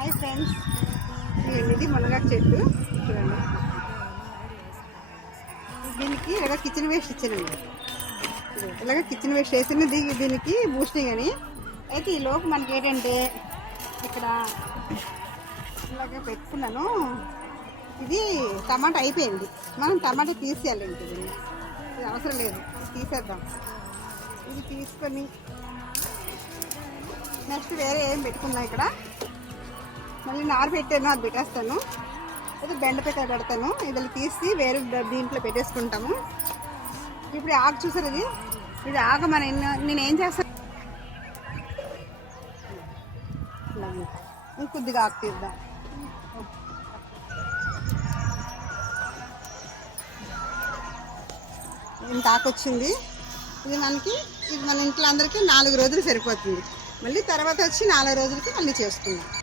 Hi friends, ఇది మునగాకు చెట్టు చూడండి. దీనికి ఇలాగ కిచెన్ వేస్ట్ ఇచ్చానండి. ఇలాగ కిచెన్ వేస్ట్ వేసింది దీనికి బూస్టింగ్ అని. అయితే ఈ లోపు మనకి ఏంటంటే ఇక్కడ ఇలాగ పెట్టుకున్నాను. ఇది టమాటా అయిపోయింది, మనం టమాటా తీసేయాలి. ఇంక ఇది అవసరం లేదు, తీసేద్దాం. ఇది తీసుకొని నెక్స్ట్ వేరే ఏం పెట్టుకున్నా. ఇక్కడ మళ్ళీ నారు పెట్టాను, అది పెట్టేస్తాను. అది బెండకాయ పెడతాను. ఇది తీసి వేరే దీంట్లో పెట్టేసుకుంటాము. ఇప్పుడు ఆకు చూసారు, ఇది ఆకు నేను ఏం చేస్తాను, ఇంకొద్దిగా ఆకు తీద్దాం. ఇంత ఆకు వచ్చింది. ఇది మన ఇంట్లో అందరికీ 4 రోజులు సరిపోతుంది. మళ్ళీ తర్వాత వచ్చి 4 రోజులకి మళ్ళీ చేసుకుందాం.